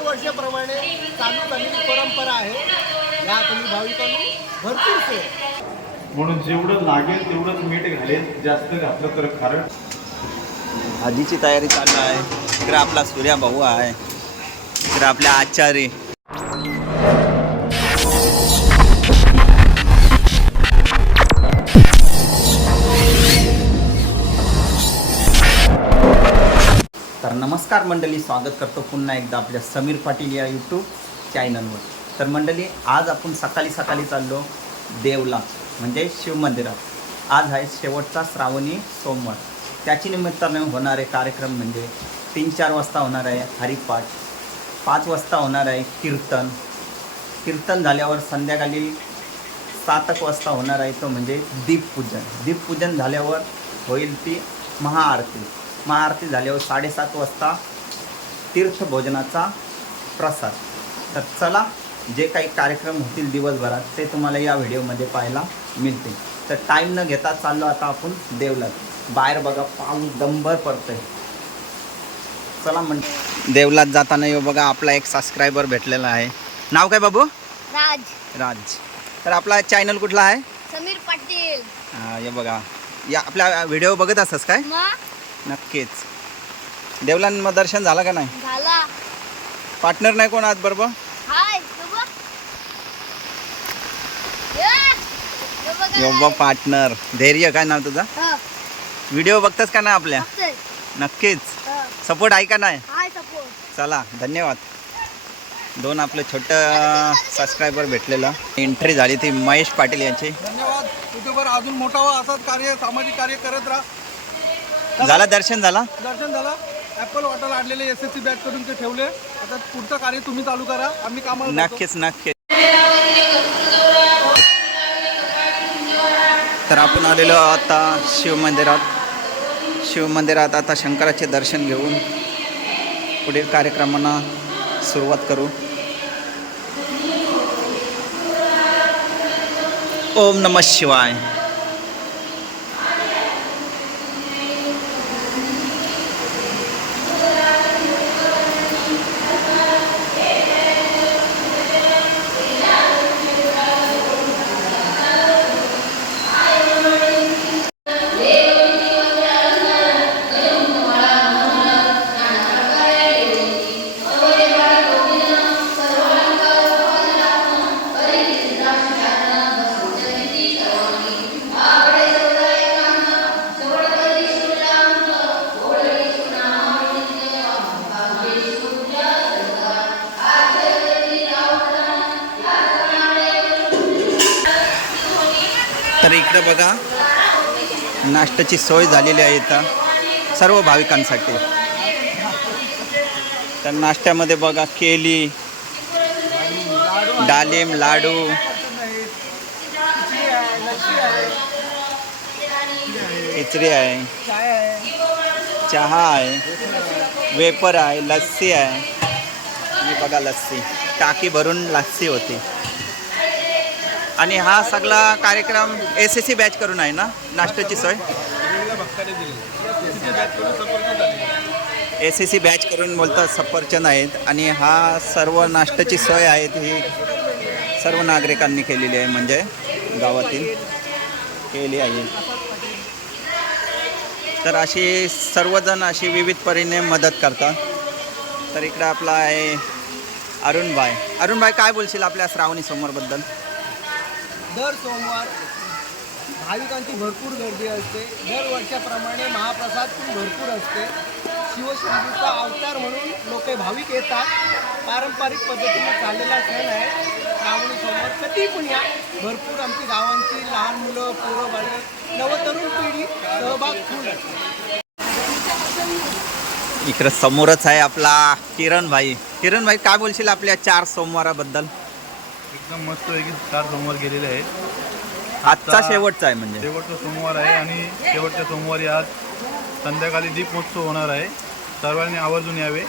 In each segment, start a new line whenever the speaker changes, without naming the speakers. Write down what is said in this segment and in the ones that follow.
दरवर्षाप्रमाणे चालू झालेली परंपरा आहे. या तुम्ही भाविकांनी भरपूर सोय
म्हणून जेवढं लागेल तेवढंच मीठ घालेल जास्त घातलं तर खारट.
भाजीची तयारी चालू आहे. इकडे आपला सूर्या भाऊ आहे. इकडे आपल्या आचार्य नमस्कार मंडळी स्वागत करतो पुन्हा एकदा आपल्या समीर पाटील या यूट्यूब चॅनलवर तर मंडळी आज आपण सकाळी सकाळी चाललो देवला म्हणजे शिवमंदिरात आज आहे शेवटचा श्रावणी सोमवार. त्याची निमित्ताने होणारे कार्यक्रम म्हणजे तीन चार वाजता होणार आहे हरिपाठ पाच वाजता होणार आहे कीर्तन. कीर्तन झाल्यावर संध्याकाळी सात एक वाजता होणार आहे तो म्हणजे दीपपूजन. दीपपूजन झाल्यावर होईल ती महाआरती. महाआरती झाल्यावर साडेसात वाजता तीर्थभोजनाचा प्रसाद. तर चला जे काही कार्यक्रम होतील दिवसभरात ते तुम्हाला या व्हिडिओमध्ये पाहायला मिळतील. तर टाईम न घेता चाललो आता आपण देवलात. बाहेर बघा पाऊस दंबर पडतोय. चला म्हण देवलात जाताना यो बघा आपला एक सबस्क्रायबर भेटलेला आहे. नाव काय बाबू?
राज.
राज. तर आपला चॅनल कुठला आहे?
समीर पाटील.
हा, बघा. या आपल्या व्हिडिओ बघत असस काय? नक्कीच. देवलान मग दर्शन झालं का नाही?
झाला.
पार्टनर नाही कोण आज बरोबर? योबा पार्टनर. धैर्य काय नाव तुझा?
हा,
व्हिडिओ बघतस का नाही आपल्या. नक्कीच.
हा,
सपोर्ट आहे का नाही?
High support.
चला धन्यवाद. दोन आपलं छोटं सबस्क्रायबर भेटलेलं. एंट्री झाली ती महेश पाटील यांची.
धन्यवाद. युट्यूबर अजून मोठा असंच कार्य सामाजिक कार्य करत राहा.
झालं? दर्शन झाला?
दर्शन झालं. ॲपल वॉटर आणलेले एस एस सी बॅच करून ते ठेवले. आता पुढचं कार्य तुम्ही चालू करा. आम्ही कामाला जातो.
नक्कीच नक्कीच. तर आपण आलेलो आता शिवमंदिरात शिवमंदिरात आता शंकराचे दर्शन घेऊन पुढील कार्यक्रमांना सुरुवात करू. ओम नम शिवाय. तर बघा नाश्त्याची सोय झालेली आहे इथं सर्व भाविकांसाठी. तर नाश्त्यामध्ये बघा केली डालिंब लाडू. खिचडी आहे चहा आहे वेपर आहे लस्सी आहे. बघा लस्सी. टाकी भरून लस्सी होती. आणि हा सगळा कार्यक्रम एस एस सी बॅच करून आहे ना? नाश्त्याची सोय? एस एस सी बॅच करून बोलतात सफरचंद आहेत. आणि हा सर्व नाश्त्याची सोय आहे ही सर्व नागरिकांनी केलेली आहे म्हणजे गावातील केली आहे. तर अशी सर्वजण अशी विविध परीने मदत करतात. तर इकडं आपला आहे अरुणबाई अरुणभाई काय बोलशील आपल्या श्रावणी समोरबद्दल?
दर सोमवार भाविकांची भरपूर गर्दी असते. दर वर्षाप्रमाणे महाप्रसाद पण भरपूर असते. शिवशंभूचा अवतार म्हणून लोक भाविक येतात. पारंपरिक पद्धतीने चाललेला सण आहे. श्रावणी सोमवार कधी पण या. भरपूर आमची गावांची लहान मुलं पोरं बाळं नवतरुण पिढी सहभाग फुल
इकडं समोरच आहे आपला किरण भाई. किरण भाई काय बोलशील आपल्या चार सोमवाराबद्दल?
एकदम मस्त पैकी चार सोमवार गेलेले आहेत.
आजचा शेवटचा आहे म्हणजे.
शेवटचा सोमवार आहे आणि शेवटच्या सोमवारी आज संध्याकाळी दीपमहोत्सव होणार आहे. सर्वांनी आवर्जून यावे.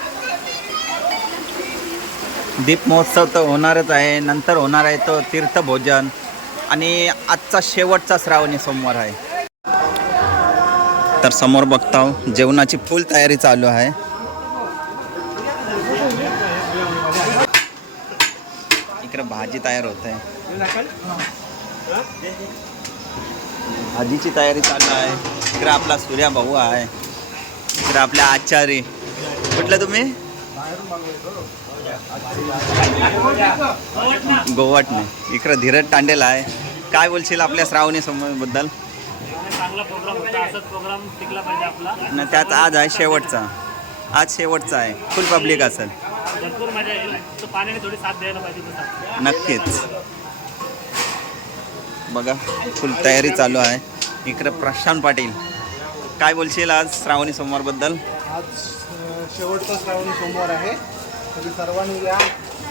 दीप महोत्सव तर होणारच आहे. नंतर होणार आहे तो तीर्थभोजन. आणि आजचा शेवटचा श्रावणी सोमवार आहे. तर समोर बघता जेवणाची फुल तयारी चालू आहे. इकडे भाजी तयार होत. आहे भाजीची तयारी चालू आहे. इकडे आपला सूर्या भाऊ आहे. इकडे आपल्या आचारी. कुठलं तुम्ही? गोवाटणे. इकडं धीरज तांडेल आहे. काय बोलशील आपल्या श्रावणी बद्दल?
चांगला प्रोग्राम होता असाच प्रोग्राम टिकला पाहिजे आपला.
न त्यात आज आहे शेवटचा. आज शेवटचा आहे. फुल पब्लिक असेल.
भरपूर मजा येईल. तर पाण्याने थोडी साथ द्यायला पाहिजे
नक्कीच. बघा फुल तयारी चालू आहे. इकडं प्रशांत पाटील. काय बोलशील आज श्रावणी सोमवारबद्दल
आज शेवटचा श्रावणी सोमवार आहे. तरी सर्वांनी या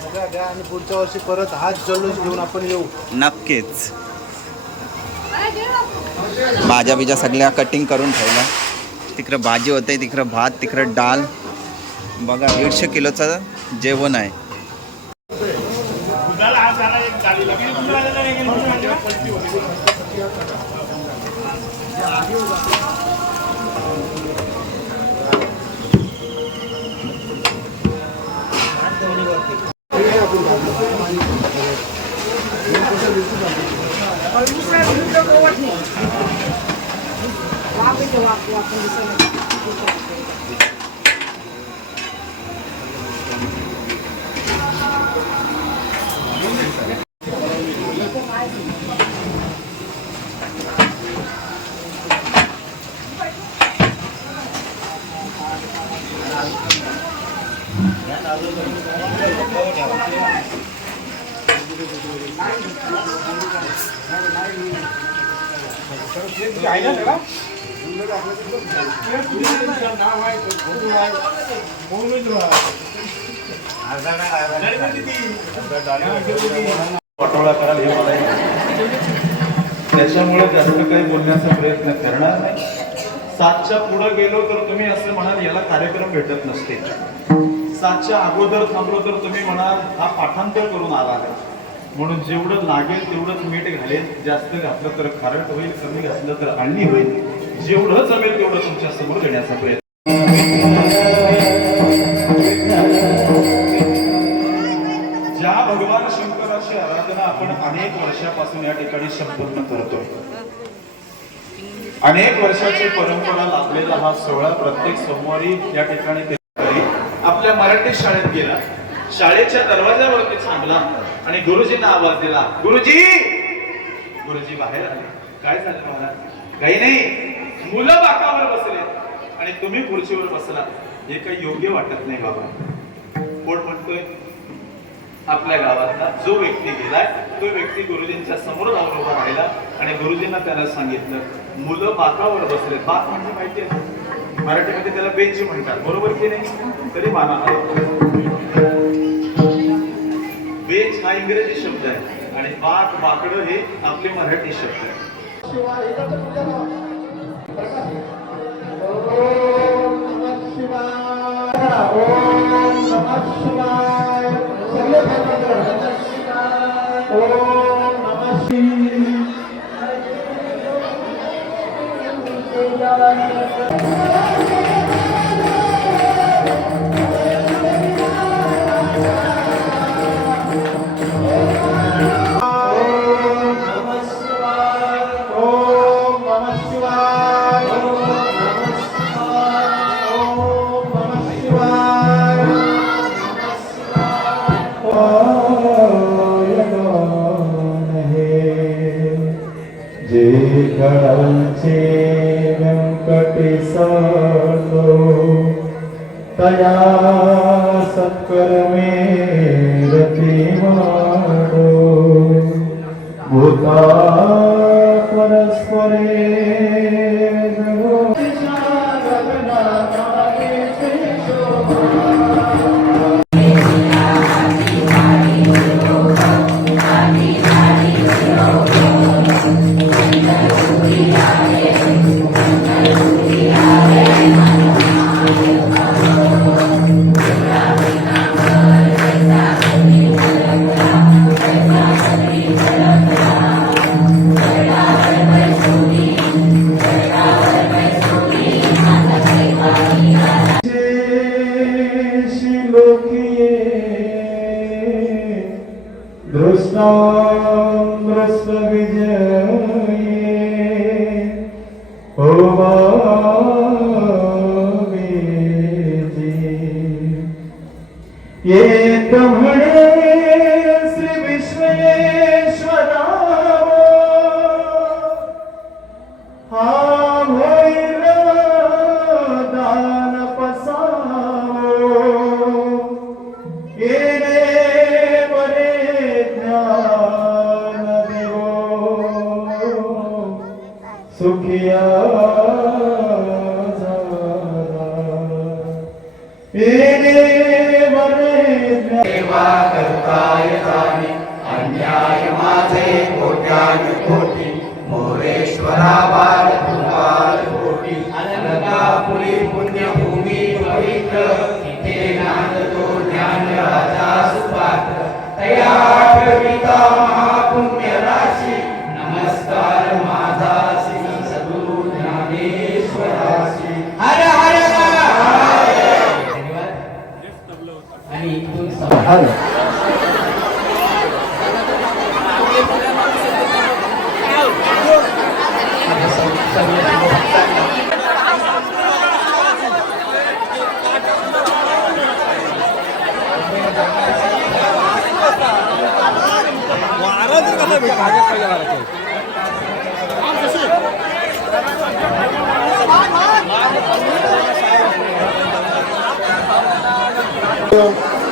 सगळ्या द्या आणि पुढच्या वर्षी परत हाच जल्लोष घेऊन आपण येऊ.
नक्कीच. भाज्या बिज्या सगळ्या कटिंग करून ठेवल्या. तिकडं भाजी होते तिकडं भात तिकडं डाल बघा दीडशे किलोचं जेवण आहे.
पाठोळा कराल हे मला त्याच्यामुळे जास्त काही बोलण्याचा प्रयत्न करणार नाही. सातच्या पुढे गेलो तर तुम्ही असं म्हणाल याला कार्यक्रम भेटत नसते. सातच्या अगोदर थांबलो तर तुम्ही म्हणाल हा पाठांतर करून आला आहे. म्हणून जेवढं लागेल तेवढंच मीठ घालेल. जास्त घातलं तर खारट होईल कमी घातलं तर आणली होईल. जेवढं जमेल तेवढं तुमच्यासमोर देण्याचा प्रयत्न. ज्या भगवान शंकराची आराधना आपण अनेक वर्षापासून या ठिकाणी संपूर्ण करतोय. अनेक वर्षाची परंपरा लाभलेला हा सोहळा प्रत्येक सोमवारी या ठिकाणी आपल्या मराठी शाळेत गेला. शाळेच्या दरवाजावरती थांबला आणि गुरुजींना आवाज दिला गुरुजी! गुरुजी बाहेर आले. काय झालं मला काही नाही. मुलं बाकावर बसले. आणि तुम्ही खुर्चीवर बसला. हे काही योग्य वाटत नाही बाबा. कोण म्हणतोय? आपल्या गावातला जो व्यक्ती गेलाय तो व्यक्ती गुरुजींच्या समोर जाऊन उभा राहिला आणि गुरुजींना त्याला सांगितलं मुलं बाकावर बसले बाक म्हणजे माहिती आहे मराठीमध्ये त्याला बेंच म्हणतात. बरोबर की नाही? तरी माना बेंच हा इंग्रजी शब्द आहे आणि बाक बाकडं हे आपले मराठी शब्द आहे.
जे सत्कर्मे मोरेश्वरा बाल कोटी अलंकापुरी पुण्यभूमी पवित्र तिथे
नाद तो ज्ञान राजा सुपात्र. तया आठविता महापुण्य राशी नमस्कार माझा श्री सद्गुरु ज्ञानेश्वराशी हर हर आणि इथून समाधान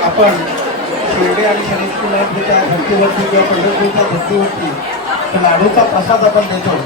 आपण शिर्डी आणि शरद त्या धर्तीवरती किंवा पंढरपूरच्या धर्तीवरती लाडूचा प्रसाद आपण देतो.